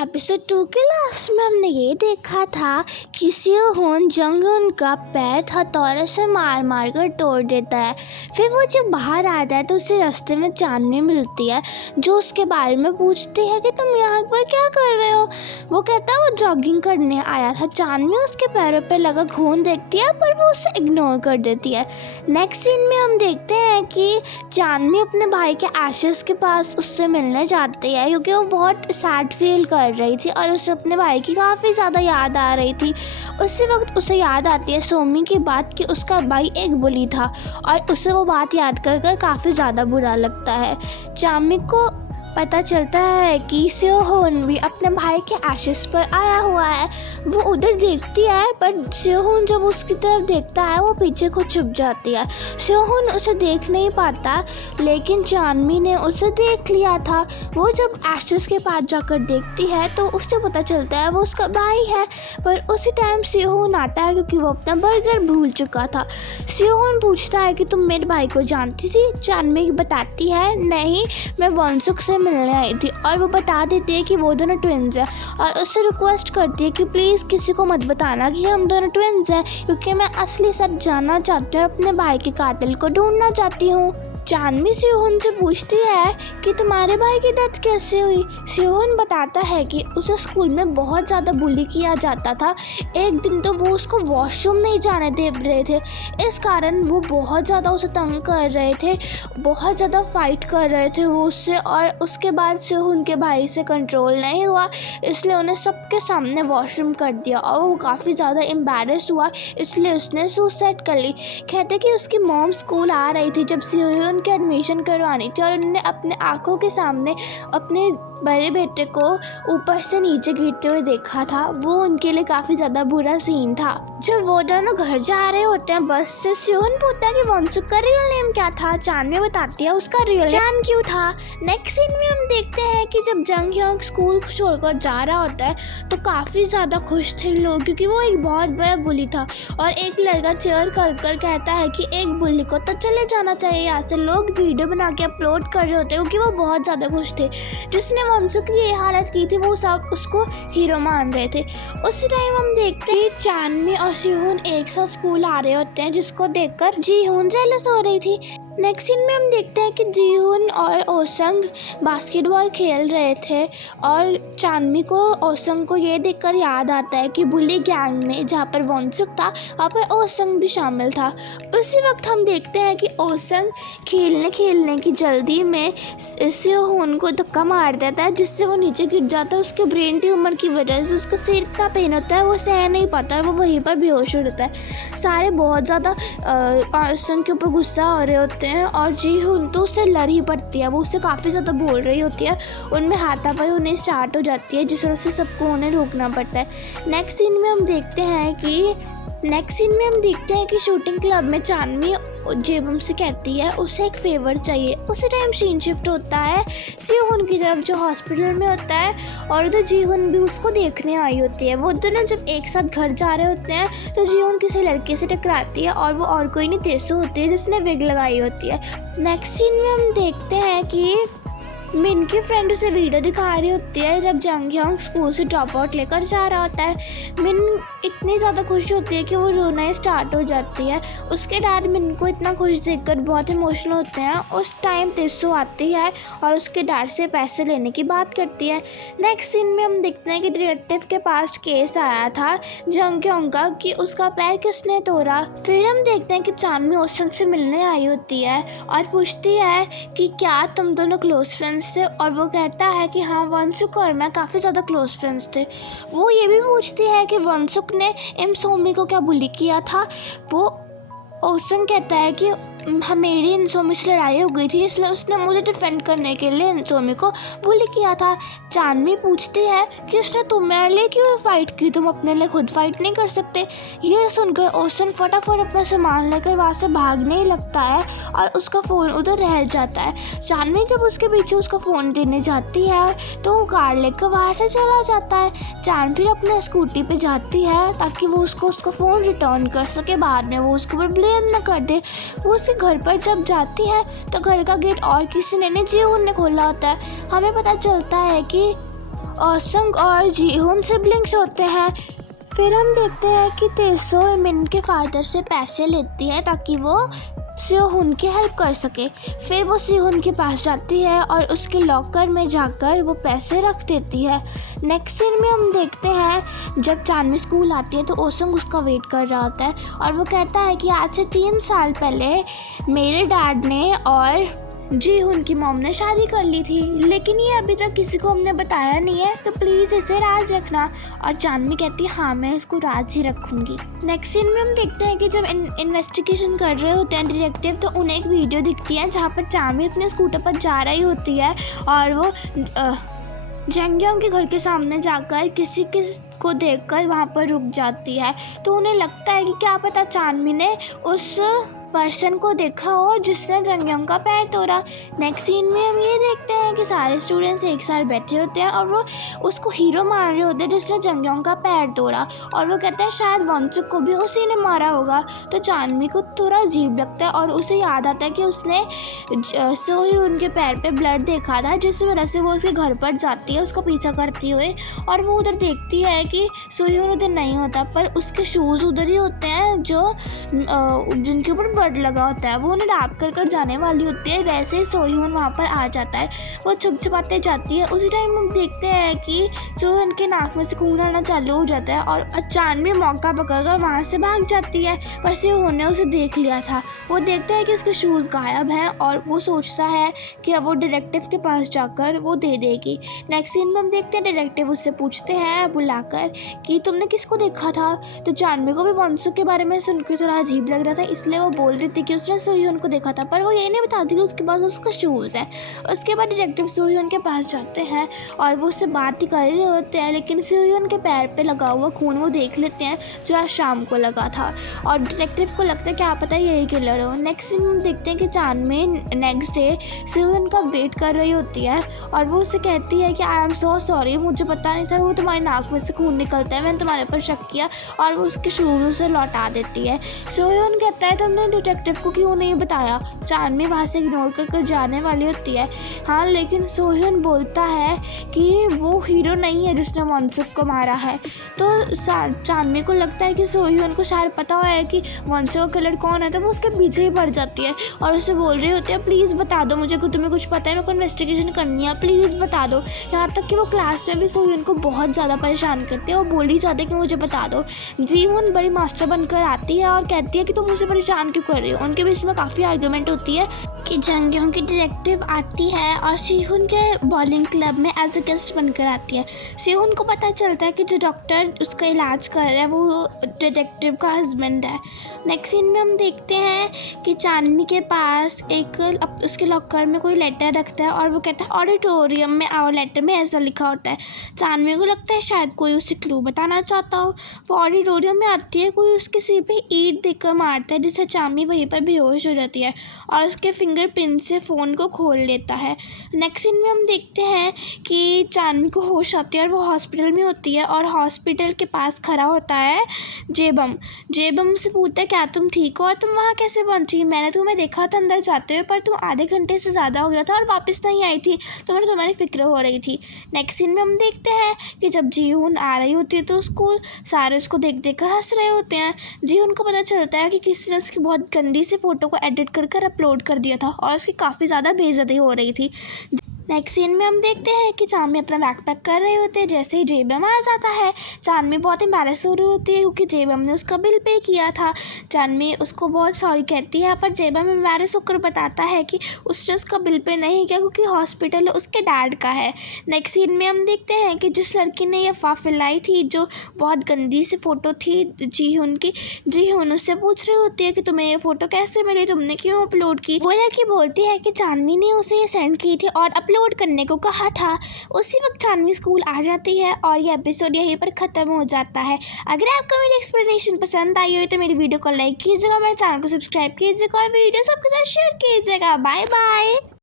Episode 2 के last में हमने ये देखा था कि सेहोन जंगन का पैर हथौड़े से मार मार कर तोड़ देता है। फिर वो जब बाहर आता है तो उसे रास्ते में चांदनी मिलती है जो उसके बारे में पूछती है कि तुम यहाँ पर क्या कर रहे हो। वो कहता है वो जॉगिंग करने आया था। चांदनी उसके पैरों पर लगा खून देखती है पर वो उसे इग्नोर कर देती है। नेक्स्ट सीन में हम देखते हैं कि चांदनी अपने भाई के एशेस के पास उससे मिलने जाती है क्योंकि वो बहुत सैड फील कर रही थी और उसे अपने भाई की काफ़ी ज़्यादा याद आ रही थी। उसी वक्त उसे याद आती है सोमी की बात कि उसका भाई एक बुली था और उसे वो बात याद कर कर काफ़ी ज़्यादा बुरा लगता है। चांदनी को पता चलता है कि सेहोन भी अपने भाई के एशेस पर आया हुआ है। वो उधर देखती है पर सेहोन जब उसकी तरफ देखता है वो पीछे को छुप जाती है। सेहोन उसे देख नहीं पाता लेकिन चांदनी ने उसे देख लिया था। वो जब एशेस के पास जाकर देखती है तो उसे पता चलता है वो उसका भाई है। पर उसी टाइम सेहोन आता है क्योंकि वो अपना बर्गर भूल चुका था। सेहोन पूछता है कि तुम मेरे भाई को जानती थी। चांदनी बताती है नहीं, मैं वॉन्सुक से मिलने आई थी। और वो बता देती है कि वो दोनों ट्विन्स हैं और उससे रिक्वेस्ट करती है कि प्लीज़ किसी को मत बताना कि हम दोनों ट्विन्स हैं क्योंकि मैं असली सच जानना चाहती हूँ और अपने भाई के कातिल को ढूंढना चाहती हूँ। चांदनी सेहोन से पूछती है कि तुम्हारे भाई की डेथ कैसे हुई। सेहोन बताता है कि उसे स्कूल में बहुत ज़्यादा बुली किया जाता था। एक दिन तो वो उसको वॉशरूम नहीं जाने दे रहे थे, इस कारण वो बहुत ज़्यादा उसे तंग कर रहे थे, बहुत ज़्यादा फाइट कर रहे थे वो उससे। और उसके बाद सेहोन के भाई से कंट्रोल नहीं हुआ इसलिए उन्हें सबके सामने वॉशरूम कर दिया और वो काफ़ी ज़्यादा एम्बैरेस्ड हुआ इसलिए उसने सुसाइड कर ली। कहते कि उसकी मॉम स्कूल आ रही थी जब सेहोन की एडमिशन करवानी थी और उन्होंने अपने आंखों के सामने अपने बड़े बेटे को ऊपर से नीचे गिरते हुए देखा था। वो उनके लिए काफ़ी ज़्यादा बुरा सीन था। जब वो दोनों घर जा रहे होते हैं बस से, सेहोन पूछता है कि वॉन्सुक का रियल नेम क्या था। चांदनी बताती है उसका रियल नेम क्यों था। नेक्स्ट सीन में हम देखते हैं कि जब जंग योंग स्कूल छोड़कर जा रहा होता है तो काफ़ी ज़्यादा खुश थे लोग क्योंकि वो एक बहुत बड़ा बुली था। और एक लड़का चेयर कर कर कहता है कि एक बुली को तो चले जाना चाहिए यहाँ से। लोग वीडियो बना के अपलोड कर रहे होते हैं क्योंकि वो बहुत ज़्यादा खुश थे। जिसने वॉन्सुक की ये हालत की थी वो सब उसको हीरो मान रहे थे। उस टाइम हम देखते हैं चांदनी और सेहोन एक साथ स्कूल आ रहे होते हैं जिसको देखकर जीहोन जेलस हो रही थी। नेक्स्ट सीन में हम देखते हैं कि जीहोन और ओसंग बास्केटबॉल खेल रहे थे और चांदनी को ओसंग को ये देखकर याद आता है कि बुली गैंग में जहाँ पर वॉन्सुक था वहाँ पर ओसंग भी शामिल था। उसी वक्त हम देखते हैं कि ओसंग खेलने की जल्दी में सेहोन को धक्का मार देता है जिससे वो नीचे गिर जाता है। उसके ब्रेन ट्यूमर की वजह से उसका सिर इतना पेन होता है वो सह नहीं पाता और वो वहीं पर बेहोश हो जाता है। सारे बहुत ज़्यादा ओसंग के ऊपर गुस्सा हो रहे होते हैं और जीहोन तो उससे लड़ ही पड़ती है। वो उससे काफ़ी ज़्यादा बोल रही होती है, उनमें हाथापाई होने स्टार्ट हो जाती है जिस वजह से सबको उन्हें रोकना पड़ता है। नेक्स्ट सीन में हम देखते हैं कि शूटिंग क्लब में चांदनी जेबम से कहती है उसे एक फेवर चाहिए। उसी टाइम सीन शिफ्ट होता है सेहोन की तरफ जो हॉस्पिटल में होता है और उधर जीहोन भी उसको देखने आई होती है। वो दोनों जब एक साथ घर जा रहे होते हैं तो जीहोन किसी लड़के से टकराती है और वो और कोई नहीं तेसो होती है जिसने विग लगाई होती है। नेक्स्ट सीन में हम देखते हैं कि मिन की फ्रेंड उसे वीडियो दिखा रही होती है जब जंग योंग स्कूल से ड्रॉप आउट लेकर जा रहा होता है। मिन इतनी ज़्यादा खुश होती है कि वो रोना स्टार्ट हो जाती है। उसके डैड मिन को इतना खुश देखकर बहुत इमोशनल होते हैं। उस टाइम तेसो आती है और उसके डैड से पैसे लेने की बात करती है। नेक्स्ट सीन में हम देखते हैं कि डिटेक्टिव के पास केस आया था जंग योंग का कि उसका पैर किसने तोड़ा। फिर हम देखते हैं कि चांदनी ओसंग से मिलने आई होती है और पूछती है कि क्या तुम दोनों क्लोज फ्रेंड्स थे और वो कहता है कि हाँ वॉन्सुक और मैं काफ़ी ज़्यादा क्लोज फ्रेंड्स थे। वो ये भी पूछती है कि वॉन्सुक ने सोमी को क्या बुली किया था। वो ओसंग कहता है कि मेरी इंसोमी से लड़ाई हो गई थी इसलिए उसने मुझे डिफेंड करने के लिए इंसोमी को बुली किया था। चांदनी पूछती है कि उसने तुम्हारे लिए क्यों फाइट की, तुम अपने लिए खुद फाइट नहीं कर सकते। ये सुनकर ओसन फटाफट अपना सामान लेकर वहाँ से भागने लगता है और उसका फ़ोन उधर रह जाता है। चांदनी जब उसके पीछे उसका फ़ोन देने जाती है तो वो कार लेकर वहाँ से चला जाता है। चांद फिर अपने स्कूटी पे जाती है ताकि वो उसका फ़ोन रिटर्न कर सके, बाद में वो उसके ऊपर ब्लेम न कर दे। वो घर पर जब जाती है तो घर का गेट और किसी ने जीहोन ने खोला होता है। हमें पता चलता है कि ओसंग और जीहोन सिबलिंग्स होते हैं। फिर हम देखते हैं कि तेसो मिन के फादर से पैसे लेती है ताकि वो सेहोन की हेल्प कर सके। फिर वो सेहोन के पास जाती है और उसके लॉकर में जाकर वो पैसे रख देती है। नेक्स्ट सीन में हम देखते हैं जब चांदनी स्कूल आती है तो ओसंग उसका वेट कर रहा होता है और वो कहता है कि आज से 3 साल पहले मेरे डैड ने और जीहोन की मॉम ने शादी कर ली थी, लेकिन ये अभी तक किसी को हमने बताया नहीं है, तो प्लीज़ इसे राज रखना। और चांदनी कहती है हाँ मैं इसको राज ही रखूँगी। नेक्स्ट सीन में हम देखते हैं कि जब इन्वेस्टिगेशन कर रहे होते हैं डिटेक्टिव तो उन्हें एक वीडियो दिखती है जहाँ पर चांदनी अपने स्कूटर पर जा रही होती है और वो जंगयोंग के घर के सामने जाकर किसी को देखकर वहाँ पर रुक जाती है। तो उन्हें लगता है कि क्या पता चांदनी ने उस पर्सन को देखा हो जिसने जंगयोंग का पैर तोड़ा। नेक्स्ट सीन में हम ये देखते हैं कि सारे स्टूडेंट्स एक साथ बैठे होते हैं और वो उसको हीरो मान रहे होते हैं जिसने जंगयोंग का पैर तोड़ा और वो कहते हैं शायद वॉन्सुक को भी उसी ने मारा होगा। तो चांदनी को थोड़ा अजीब लगता है और उसे याद आता है कि उसने सोह्यून के पैर पे ब्लड देखा था, जिस वजह से वो उसके घर पर जाती है उसका पीछा करती हुए और वो उधर देखती है कि सोह्यून उधर नहीं होता पर उसके शूज़ उधर ही होते हैं जो जिनके ऊपर ब्लड लगा होता है। वो उन्हें डाप कर जाने वाली होती है, वैसे ही सोह्यून वहाँ पर आ जाता है। वो छुप छुपाते जाती है। उसी टाइम हम देखते हैं कि सोह्यून के नाक में से खून आना चालू हो जाता है और चांदनी मौका पकड़कर वहाँ से भाग जाती है, पर सोह्यून ने उसे देख लिया था। वो देखता है कि उसके शूज़ गायब हैं और वो सोचता है कि अब वो डिटेक्टिव के पास जाकर वो दे देगी। नेक्स्ट सीन में हम देखते हैं डिटेक्टिव उससे पूछते हैं बुलाकर कि तुमने किसको देखा था। तो चांदनी को भी वॉन्सुक के बारे में सुनकर थोड़ा अजीब लग रहा था, इसलिए वो बोल देती कि उसने सोह्यून को देखा था, पर वो ये नहीं बताती कि उसके पास उसका शूज़ है। उसके बाद डिटेक्टिव सोह्यून के पास जाते हैं और वो उससे बात ही कर रहे होते हैं, लेकिन सोह्यून के पैर पे लगा हुआ खून वो देख लेते हैं जो आज शाम को लगा था और डिटेक्टिव को लगता है क्या पता यही किलर हो। नेक्स्ट सीन हम देखते हैं कि चांदनी नेक्स्ट डे सोह्यून का वेट कर रही होती है और वो उससे कहती है कि आई एम सो सॉरी, मुझे पता नहीं था वो तुम्हारी नाक में से खून निकलता है, मैंने तुम्हारे पर शक किया, और वो उसके शूज़ उसे लौटा देती है। सोह्यून कहता है तुमने डिटेक्टिव को क्यों नहीं बताया। चांदनी वहाँ से इग्नोर कर जाने वाली होती है। हाँ, लेकिन सोह्यून बोलता है कि वो हीरो नहीं है जिसने वॉन्सुक को मारा है। तो चांदनी को लगता है कि सोह्यून को शायद पता है कि वॉन्सुक का किलर कौन है, तो वो उसके पीछे ही पड़ जाती है और उसे बोल रही होती है प्लीज़ बता दो मुझे, तुम्हें कुछ पता है, मेरे को इन्वेस्टिगेशन करनी है, प्लीज़ बता दो। यहाँ तक कि वो क्लास में भी सोह्यून को बहुत ज़्यादा परेशान करते हैं। वो बोल ही चाहते कि मुझे बता दो। जीहोन बड़ी मास्टर बनकर आती है और कहती है कि तुम मुझे परेशान क्यों कर रही हो। उनके बीच में काफ़ी आर्गूमेंट होती है कि जंगयोंग की डिटेक्टिव आती है और सीहुन के बॉलिंग क्लब में एज ए गेस्ट बनकर आती है। सीहुन को पता चलता है कि जो डॉक्टर उसका इलाज कर रहा है वो डिटेक्टिव का हस्बैंड है। नेक्स्ट सीन में हम देखते हैं कि चांदनी के पास एक उसके लॉकर में कोई लेटर रखता है और वो कहता है ऑडिटोरियम में आओ, लेटर में ऐसा लिखा होता है। चांदनी को लगता है शायद कोई उसे क्लू बताना चाहता हो। वो ऑडिटोरियम में आती है, कोई उसके सिर पे ईंट देकर मारता है जिससे चांदनी वहीं पर बेहोश हो जाती है और उसके फिंगरप्रिंट से फ़ोन को खोल लेता है। नेक्स्ट सीन में हम देखते हैं कि चांदनी को होश आती है और वो हॉस्पिटल में होती है और हॉस्पिटल के पास खड़ा होता है जेबम से पूछता है क्या तुम ठीक हो और तुम वहाँ कैसे पहुँची। मैंने तुम्हें देखा था अंदर जाते हुए, पर तुम आधे घंटे से ज़्यादा हो गया था और वापस नहीं आई थी, तो मुझे तुम्हारी फिक्र हो रही थी। नेक्स्ट सीन में हम देखते हैं कि जब जीहून आ रही होती है तो स्कूल सारे उसको देख कर हंस रहे होते हैं। जीहून को पता चलता है कि किसी ने उसकी बहुत गंदी सी फ़ोटो को एडिट कर अपलोड कर दिया था और उसकी काफ़ी ज़्यादा बेइज्जती हो रही थी। नेक्स्ट सीन में हम देखते हैं कि चांदनी अपना बैकपैक कर रहे होते हैं। जैसे ही जेबम आ जाता है चांदनी बहुत एम्बैरेस हो रही होती है क्योंकि जेबम ने उसका बिल पे किया था। चांदनी उसको बहुत सॉरी कहती है, पर जेबम एम्बैरेस होकर बताता है कि उसने उसका बिल पे नहीं किया क्योंकि हॉस्पिटल उसके डैड का है। नेक्स्ट सीन में हम देखते हैं कि जिस लड़की ने ये अफवाह फैलाई थी जो बहुत गंदी सी फ़ोटो थी जीहून की, जीहून उससे पूछ रही होती है कि तुम्हें ये फ़ोटो कैसे मिली, तुमने क्यों अपलोड की। वो लड़की बोलती है कि चांदनी ने उसे ये सेंड की थी और अपलोड करने को कहा था। उसी वक्त चांदनी स्कूल आ जाती है और ये एपिसोड यहीं पर ख़त्म हो जाता है। अगर आपको मेरी एक्सप्लेनेशन पसंद आई हो तो मेरी वीडियो को लाइक कीजिएगा, मेरे चैनल को सब्सक्राइब कीजिएगा और वीडियो सबके साथ शेयर कीजिएगा। Bye bye.